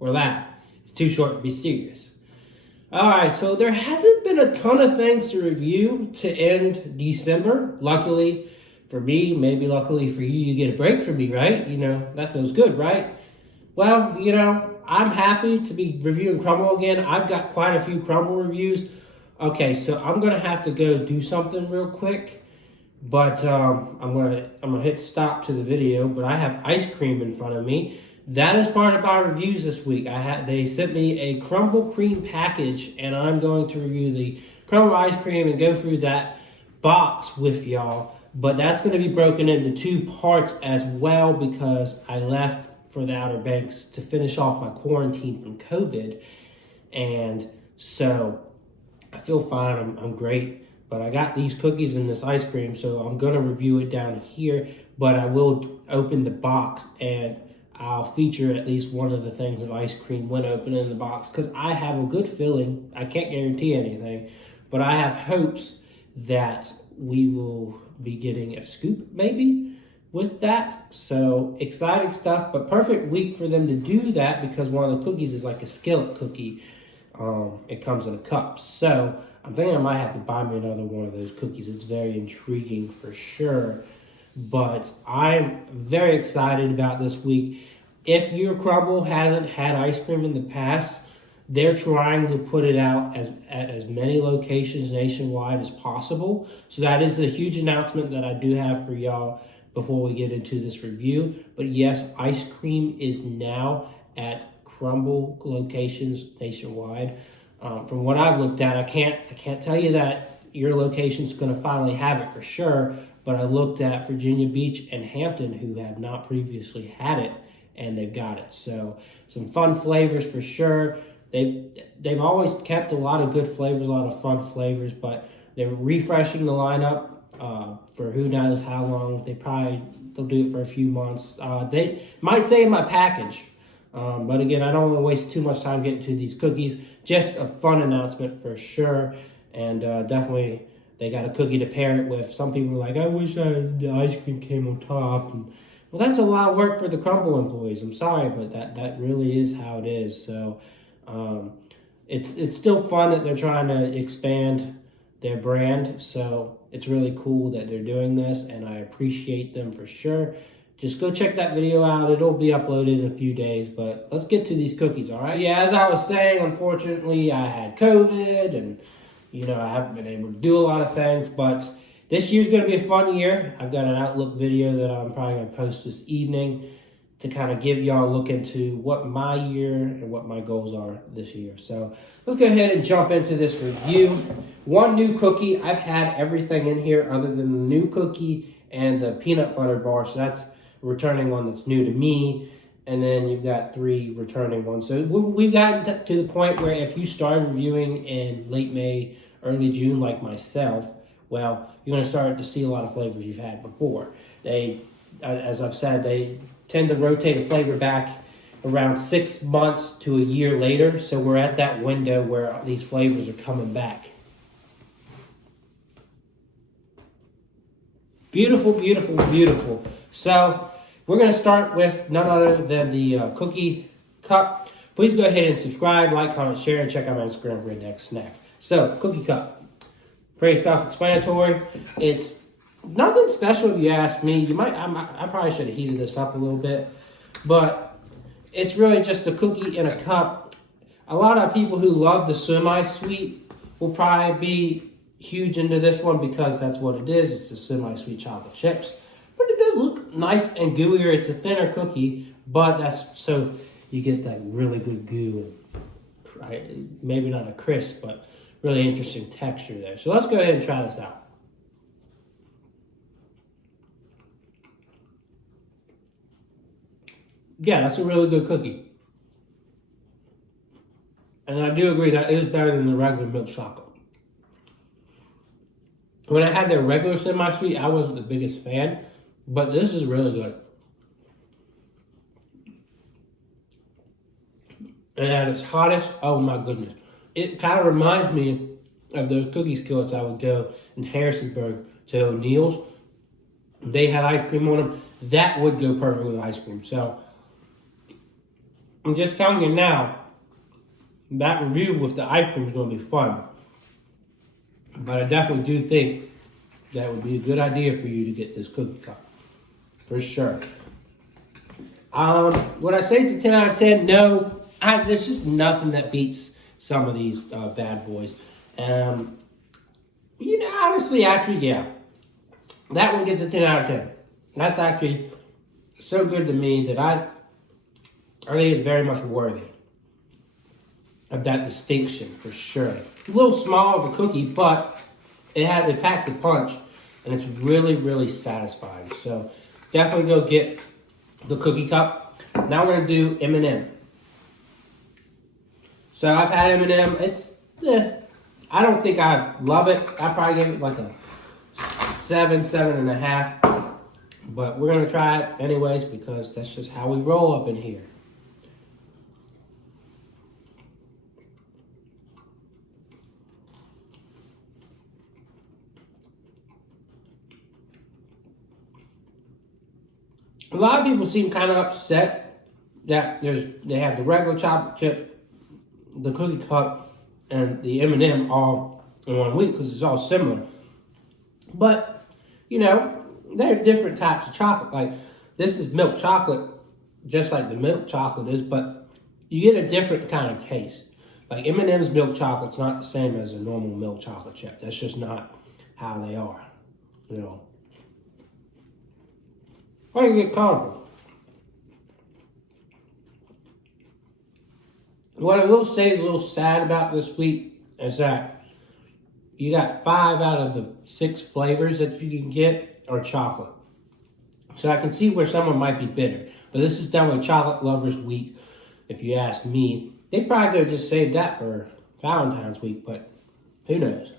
or laugh. It's too short to be serious. All right, so there hasn't been a ton of things to review to end December. Luckily for me, maybe luckily for you, you get a break from me, right? You know, that feels good, right? Well, you know, I'm happy to be reviewing Crumbl again. I've got quite a few Crumbl reviews. Okay, so I'm gonna have to go do something real quick, but I'm gonna hit stop to the video. But I have ice cream in front of me. That is part of my reviews this week. They sent me a Crumbl Cream package, and I'm going to review the Crumbl ice cream and go through that box with y'all. But that's going to be broken into two parts as well because I left for the Outer Banks to finish off my quarantine from COVID. And so I feel fine, I'm great. But I got these cookies and this ice cream, so I'm going to review it down here. But I will open the box and I'll feature at least one of the things of ice cream when opening the box because I have a good feeling. I can't guarantee anything, but I have hopes that we will be getting a scoop maybe with that. So exciting stuff, but perfect week for them to do that because one of the cookies is like a skillet cookie. It comes in a cup. So I'm thinking I might have to buy me another one of those cookies. It's very intriguing for sure. But I'm very excited about this week. If your Crumbl hasn't had ice cream in the past, they're trying to put it out at as many locations nationwide as possible. So that is a huge announcement that I do have for y'all before we get into this review. But yes, ice cream is now at Crumbl locations nationwide. From what I've looked at, I can't tell you that your location's going to finally have it for sure. But I looked at Virginia Beach and Hampton, who have not previously had it, and they've got it. So some fun flavors for sure. They've always kept a lot of good flavors, a lot of fun flavors, but they're refreshing the lineup for who knows how long. They'll do it for a few months. They might say in my package, but again, I don't want to waste too much time getting to these cookies. Just a fun announcement for sure, and definitely. They got a cookie to pair it with. Some people are like, I wish the ice cream came on top. And, well, that's a lot of work for the Crumbl employees. I'm sorry, but that really is how it is. So it's still fun that they're trying to expand their brand. So it's really cool that they're doing this, and I appreciate them for sure. Just go check that video out. It'll be uploaded in a few days, but let's get to these cookies, all right? So yeah, as I was saying, unfortunately, I had COVID, and you know, I haven't been able to do a lot of things, but this year's going to be a fun year. I've got an Outlook video that I'm probably going to post this evening to kind of give y'all a look into what my year and what my goals are this year. So let's go ahead and jump into this review. One new cookie. I've had everything in here other than the new cookie and the peanut butter bar. So that's a returning one that's new to me. And then you've got 3 returning ones. So we've gotten to the point where if you started reviewing in late May, early June like myself, well, you're going to start to see a lot of flavors you've had before. They, as I've said, they tend to rotate a flavor back around 6 months to a year later. So we're at that window where these flavors are coming back. Beautiful, beautiful, beautiful. So we're going to start with none other than the cookie cup. Please go ahead and subscribe, like, comment, share, and check out my Instagram, Redneck Snack. So, cookie cup. Pretty self-explanatory. It's nothing special if you ask me. I probably should have heated this up a little bit. But it's really just a cookie in a cup. A lot of people who love the semi-sweet will probably be huge into this one because that's what it is. It's the semi-sweet chocolate chips. But it does look nice and gooier. It's a thinner cookie, but that's so you get that really good goo. And maybe not a crisp, but really interesting texture there. So let's go ahead and try this out. Yeah, that's a really good cookie. And I do agree that is better than the regular milk chocolate. When I had their regular semi-sweet, I wasn't the biggest fan, but this is really good. And at its hottest, oh my goodness. It kind of reminds me of those cookie skillets I would go in Harrisonburg to O'Neill's. They had ice cream on them. That would go perfect with ice cream. So, I'm just telling you now, that review with the ice cream is going to be fun. But I definitely do think that would be a good idea for you to get this cookie cup. For sure. Would I say it's a 10 out of 10? No. There's just nothing that beats some of these bad boys. Honestly, actually, yeah. That one gets a 10 out of 10. That's actually so good to me that I think it's very much worthy of that distinction, for sure. A little small of a cookie, but it packs a punch, and it's really, really satisfying. So definitely go get the cookie cup. Now we're gonna do M&M. So I've had M&M. I don't think I love it. I probably gave it like a 7.5. But we're gonna try it anyways because that's just how we roll up in here. A lot of people seem kind of upset that they have the regular chocolate chip, the cookie cup, and the M&M all in 1 week because it's all similar. But, they're different types of chocolate. Like, this is milk chocolate, just like the milk chocolate is, but you get a different kind of taste. Like, M&M's milk chocolate's not the same as a normal milk chocolate chip. That's just not how they are, Why do you get colorful? What I will say is a little sad about this week is that you got 5 out of the 6 flavors that you can get are chocolate. So I can see where someone might be bitter. But this is definitely Chocolate Lovers Week, if you ask me. They probably could have just saved that for Valentine's week, but who knows?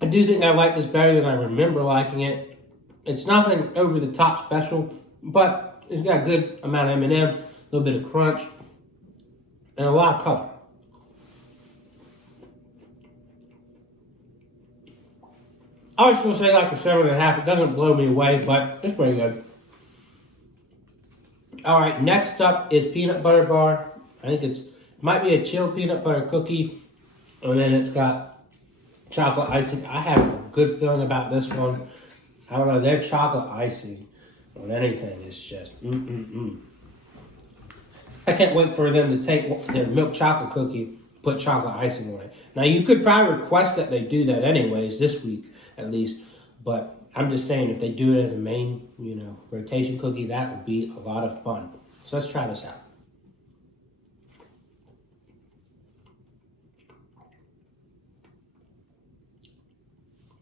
I do think I like this better than I remember liking it. It's nothing over the top special, but it's got a good amount of M&M, a little bit of crunch, and a lot of color. I was going to say like a 7.5. It doesn't blow me away, but it's pretty good. All right, next up is peanut butter bar. I think it might be a chilled peanut butter cookie, and then it's got chocolate icing. I have a good feeling about this one. I don't know, their chocolate icing on anything is just I can't wait for them to take their milk chocolate cookie, put chocolate icing on it. Now, you could probably request that they do that anyways, this week at least, but I'm just saying if they do it as a main, rotation cookie, that would be a lot of fun. So let's try this out.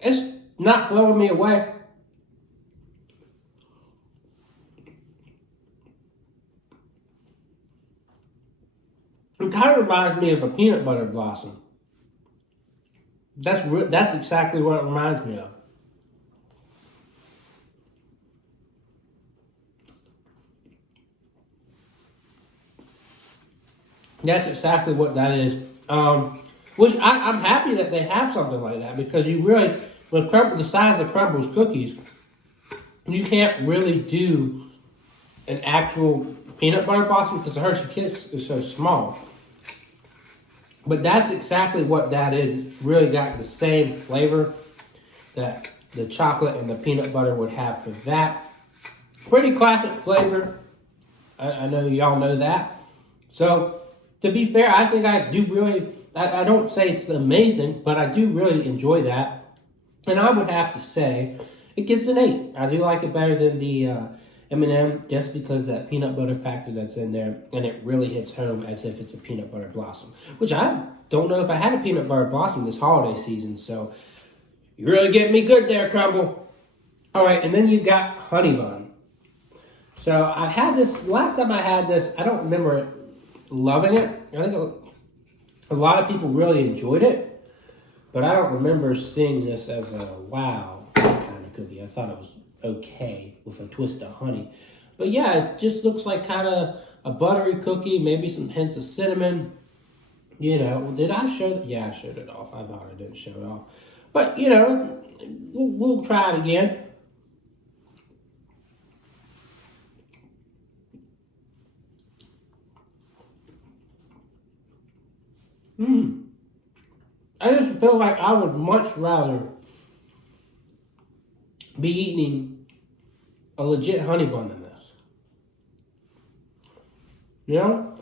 It's not blowing me away. It kind of reminds me of a peanut butter blossom. That's exactly what it reminds me of. That's exactly what that is. Which I'm happy that they have something like that because you really, with the size of Crumbl cookies, you can't really do an actual peanut butter blossom because the Hershey Kiss is so small. But that's exactly what that is. It's really got the same flavor that the chocolate and the peanut butter would have for that. Pretty classic flavor. I know y'all know that. So, to be fair, I think I do really, I don't say it's amazing, but I do really enjoy that. And I would have to say, it gets an 8. I do like it better than the M&M just because that peanut butter factor that's in there, and it really hits home as if it's a peanut butter blossom, which I don't know if I had a peanut butter blossom this holiday season, so you really getting me good there, Crumbl. All right, and then you've got honey bun. So I had this, last time I had this, I don't remember loving it. I think a lot of people really enjoyed it, but I don't remember seeing this as a wow kind of cookie. I thought it was okay with a twist of honey. But yeah, it just looks like kind of a buttery cookie, maybe some hints of cinnamon. Did I show it? Yeah, I showed it off. I thought I didn't show it off. But, we'll try it again. I just feel like I would much rather be eating a legit honey bun than this. You know?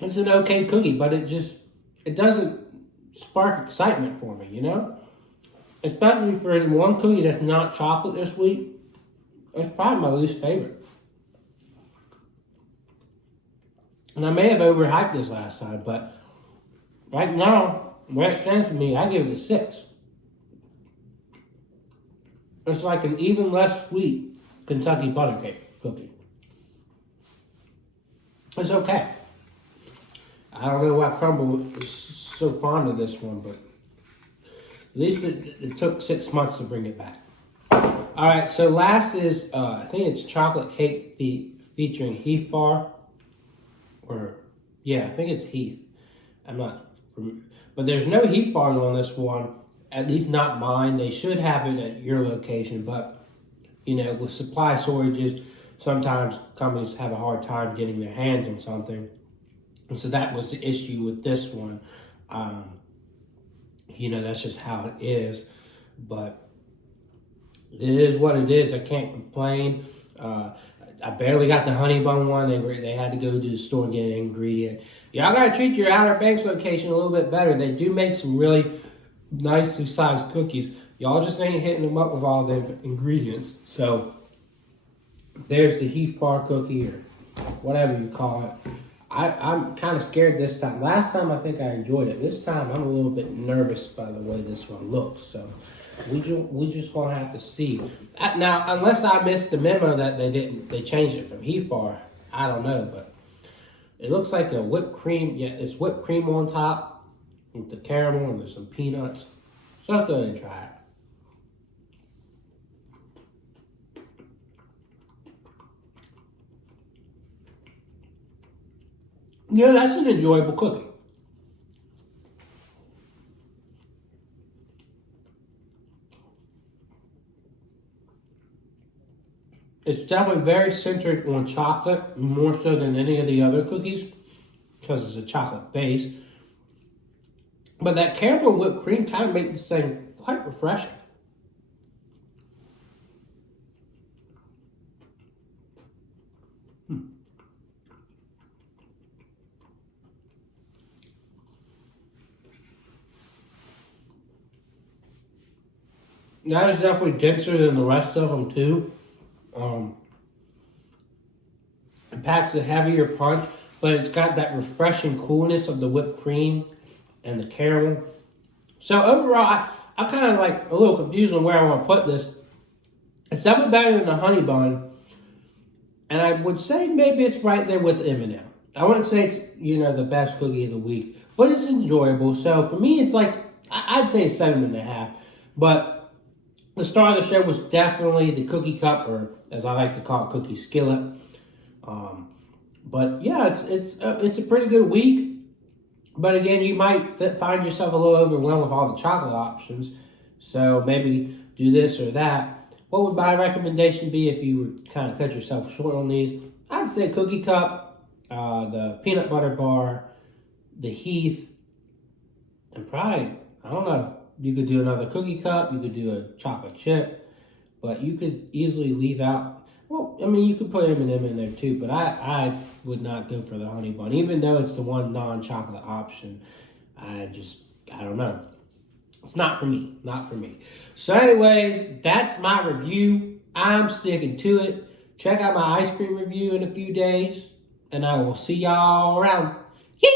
It's an okay cookie, but it doesn't spark excitement for me, you know? Especially for one cookie that's not chocolate this week. It's probably my least favorite. And I may have overhyped this last time, but right now, where it stands for me, I give it a 6. It's like an even less sweet Kentucky butter cake cookie. It's okay. I don't know why Crumbl is so fond of this one, but at least it took 6 months to bring it back. All right, so last is, I think it's chocolate cake featuring Heath bar. I think it's Heath. I'm not, but there's no Heath bars on this one, at least not mine. They should have it at your location, but, you know, with supply shortages, sometimes companies have a hard time getting their hands on something. And so that was the issue with this one. You know, that's just how it is. But it is what it is. I can't complain. I barely got the honey bun one. They had to go to the store and get an ingredient. Y'all gotta treat your Outer Banks location a little bit better. They do make some really nicely sized cookies. Y'all just ain't hitting them up with all the ingredients. So there's the Heath bar cookie, or whatever you call it. I'm kind of scared this time. Last time I think I enjoyed it. This time I'm a little bit nervous by the way this one looks. So we just gonna have to see. Now, unless I missed the memo that they changed it from Heath bar, I don't know. But it looks like a whipped cream. Yeah, it's whipped cream on top with the caramel and there's some peanuts. So I'll go ahead and try it. Yeah, that's an enjoyable cookie. It's definitely very centered on chocolate, more so than any of the other cookies, because it's a chocolate base. But that caramel whipped cream kind of makes this thing quite refreshing. That is definitely denser than the rest of them too. It packs a heavier punch, but it's got that refreshing coolness of the whipped cream and the caramel. So overall, I'm kind of like a little confused on where I want to put this. It's definitely better than the honey bun, and I would say maybe it's right there with the M&M. I wouldn't say it's, you know, the best cookie of the week, but it's enjoyable. So for me, it's like I'd say 7.5. But the star of the show was definitely the cookie cup, or as I like to call it, cookie skillet. But yeah, it's a pretty good week. But again, you might find yourself a little overwhelmed with all the chocolate options. So maybe do this or that. What would my recommendation be if you would kind of cut yourself short on these? I'd say cookie cup, the peanut butter bar, the Heath, and probably, I don't know, you could do another cookie cup, you could do a chocolate chip, but you could easily leave out, well, I mean, you could put M&M in there too, but I would not go for the honey bun, even though it's the one non-chocolate option. I don't know. It's not for me, not for me. So anyways, that's my review. I'm sticking to it. Check out my ice cream review in a few days, and I will see y'all around. Yay!